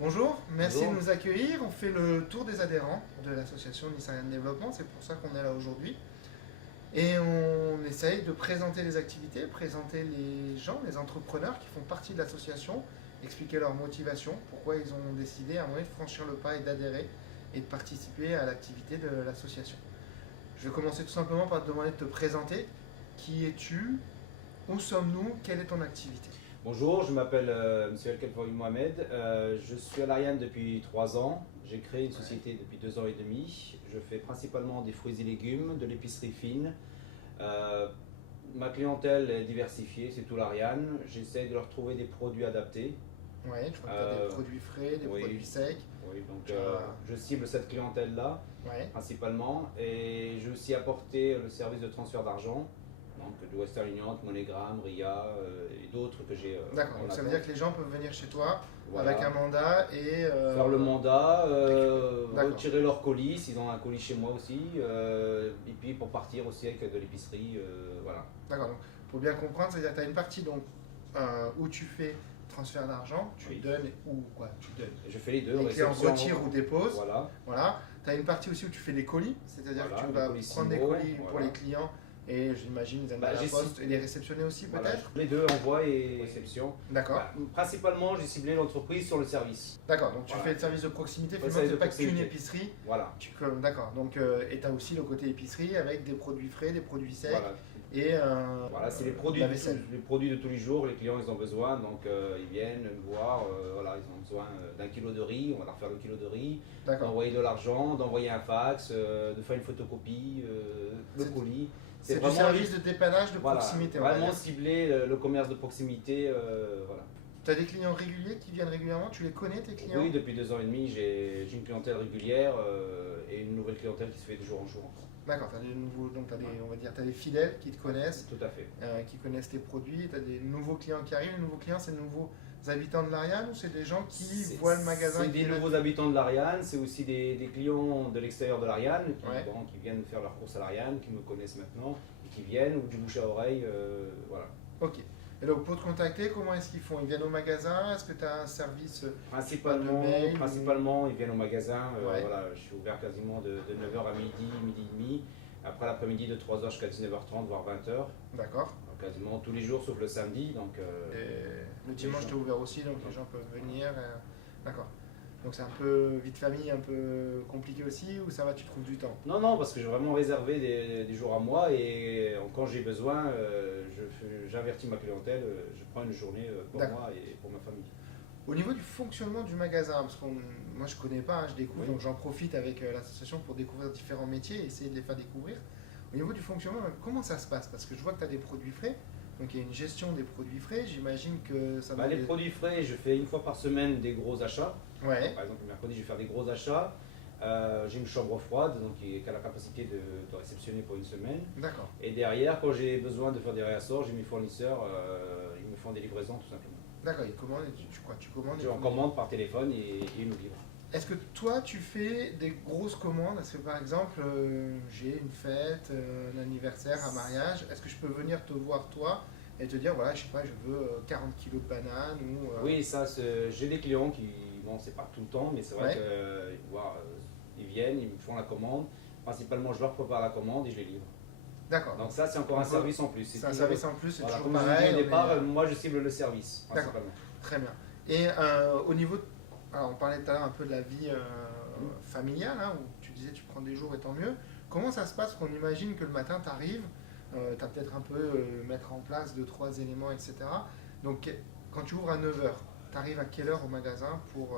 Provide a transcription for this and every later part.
Bonjour, merci de Bonjour. nous accueillir. On fait le tour des adhérents de l'association Nissarian Développement, c'est pour ça qu'on est là aujourd'hui. Et on essaye de présenter les activités, présenter les gens, les entrepreneurs qui font partie de l'association, expliquer leur motivation, pourquoi ils ont décidé à un moment donné de franchir le pas et d'adhérer et de participer à l'activité de l'association. Je vais commencer tout simplement par te demander de te présenter. Qui es-tu? Où sommes-nous? Quelle est ton activité? Bonjour, je m'appelle Monsieur El Khelfaoui Mohamed. Je suis à l'Ariane depuis 3 ans. J'ai créé une Ouais. société depuis 2 ans et demi. Je fais principalement des fruits et légumes, de l'épicerie fine. Euh, Ma clientèle est diversifiée, c'est tout l'Ariane. J'essaie de leur trouver des produits adaptés. Ouais, je vois que tu as des Euh, produits frais, des oui, produits secs. oui, donc Tu as... je cible cette clientèle-là Ouais. principalement. Et j'ai aussi apporté le service de transfert d'argent. Donc de Western Union, MoneyGram, RIA et d'autres que j'ai D'accord, en donc ça veut attente. dire que les gens peuvent venir chez toi avec un Voilà. mandat et Faire le mandat, D'accord, retirer leur colis, s'ils ont un colis chez moi aussi, et puis pour partir aussi avec de l'épicerie, voilà. d'accord. Donc, pour bien comprendre, c'est-à-dire que tu as une partie donc, où tu fais transfert d'argent, tu Oui. donnes ou quoi, tu donnes. Je fais les deux, Les clients réception, retirent ou déposent. voilà, Voilà. Tu as une partie aussi où tu fais les colis, c'est-à-dire voilà, que tu les vas colis prendre des Simo, colis pour voilà. les clients et j'imagine les amener Bah, à la poste et les réceptionner aussi voilà, peut-être. les deux, envoi et réception. D'accord. Bah, principalement, j'ai ciblé l'entreprise sur le service. D'accord, donc tu Voilà. fais le service de proximité, Le finalement, service c'est de pas qu'une proximité. épicerie. Voilà, D'accord, donc, et tu as aussi le côté épicerie avec des produits frais, des produits secs voilà. et Voilà, c'est les produits, la vaisselle. les produits de tous les jours, les clients ils ont besoin, donc ils viennent me voir, voilà, ils ont besoin d'un kilo de riz, on va leur faire le kilo de riz, D'accord. d'envoyer de l'argent, d'envoyer un fax, de faire une photocopie, le C'est- colis. C'est du vraiment, service de dépannage de voilà, proximité, on va vraiment dire. cibler le commerce de proximité, voilà. Tu as des clients réguliers qui viennent régulièrement, tu les connais tes clients? Oui, depuis 2 ans et demi, j'ai une clientèle régulière et une nouvelle clientèle qui se fait de jour en jour encore. D'accord, tu as des nouveaux, donc t'as des, on va dire, t'as des fidèles qui te connaissent, Tout à fait. qui connaissent tes produits, tu as des nouveaux clients qui arrivent. Les nouveaux clients, c'est de nouveaux habitants de l'Ariane ou c'est des gens qui voient le magasin C'est qui des est là? nouveaux habitants de l'Ariane, c'est aussi des clients de l'extérieur de l'Ariane qui, Ouais. bon, qui viennent faire leurs courses à l'Ariane, qui me connaissent maintenant et qui viennent ou du bouche à oreille, voilà. Ok. Et donc pour te contacter, comment est-ce qu'ils font? Ils viennent au magasin? Est-ce que tu as un service, je sais pas, de mail ou- Principalement, ils viennent au magasin. Ouais. Voilà, je suis ouvert quasiment de 9h à midi, midi et demi. Après l'après-midi de 3h jusqu'à 19h30, voire 20h. D'accord. Quasiment tous les jours sauf le samedi. Donc, Et le les dimanche, gens- tu es ouvert aussi, donc les gens peuvent venir. D'accord. Donc c'est un peu vie de famille, un peu compliqué aussi, ou ça va, tu trouves du temps? Non, non, parce que j'ai vraiment réservé des jours à moi et quand j'ai besoin, j'avertis ma clientèle, je prends une journée pour D'accord. moi et pour ma famille. Au niveau du fonctionnement du magasin, parce que moi je connais pas, hein, je découvre, Oui. donc j'en profite avec l'association pour découvrir différents métiers et essayer de les faire découvrir. Au niveau du fonctionnement, comment ça se passe? Parce que je vois que tu as des produits frais, donc il y a une gestion des produits frais, j'imagine que ça Bah, doit les produits frais, je fais une fois par semaine des gros achats. Ouais, Par exemple, le mercredi, je vais faire des gros achats. J'ai une chambre froide donc qui a la capacité de réceptionner pour une semaine. d'accord. Et derrière, quand j'ai besoin de faire des réassorts, j'ai mes fournisseurs, ils me font des livraisons tout simplement. D'accord, ils commandent et tu commandes et Je en tu- commande par téléphone et ils me livrent. Est-ce que toi tu fais des grosses commandes? Est-ce que par exemple j'ai une fête, un anniversaire, un mariage, est-ce que je peux venir te voir toi et te dire voilà, je sais pas, je veux 40 kilos de bananes ou Oui, ça, j'ai des clients qui, bon, c'est pas tout le temps, mais c'est vrai Ouais. qu'ils viennent, ils me font la commande. Principalement, je leur prépare la commande et je les livre. D'accord. Donc ça, c'est encore un Donc, service en plus. C'est un toujours- service en plus, c'est Voilà, toujours comme je vous ai dit pareil. au on départ, est- moi je cible le service, D'accord. principalement. Très bien. Et au niveau, alors on parlait tout à l'heure un peu de la vie familiale, hein, où tu disais tu prends des jours et tant mieux. Comment ça se passe qu'on imagine que le matin tu arrives, tu as peut-être un peu mettre en place deux, trois éléments, etc. Donc quand tu ouvres à 9h, tu arrives à quelle heure au magasin pour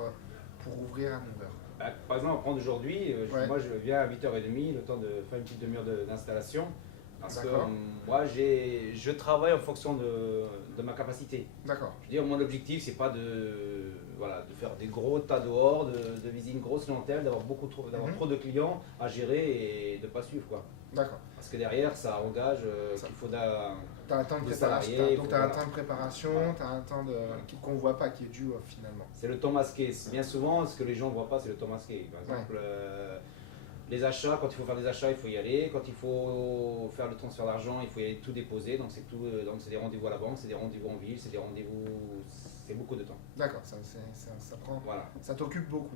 ouvrir à 9h? Bah, par exemple, on va prendre aujourd'hui, Ouais. moi je viens à 8h30, le temps de faire une petite demi-heure d'installation. Parce que D'accord. moi, je travaille en fonction de ma capacité. D'accord. Je veux dire, mon objectif, c'est pas voilà, de faire des gros tas dehors, de viser une grosse clientèle, d'avoir Mhm. trop de clients à gérer et de ne pas suivre, quoi. D'accord. Parce que derrière, ça engage Ça- qu'il faut Tu as un temps de des préparation, salariés, donc tu as un voilà. temps de préparation, Voilà. tu as un temps qu'on ne voit pas qui est dû finalement. C'est le temps masqué. Bien souvent, ce que les gens ne voient pas, c'est le temps masqué. Par exemple, les achats, quand il faut faire des achats, il faut y aller. Quand il faut faire le transfert d'argent, il faut y aller tout déposer. Donc c'est des rendez-vous à la banque, c'est des rendez-vous en ville, c'est des rendez-vous c'est beaucoup de temps. D'accord, ça prend, Voilà. ça t'occupe beaucoup.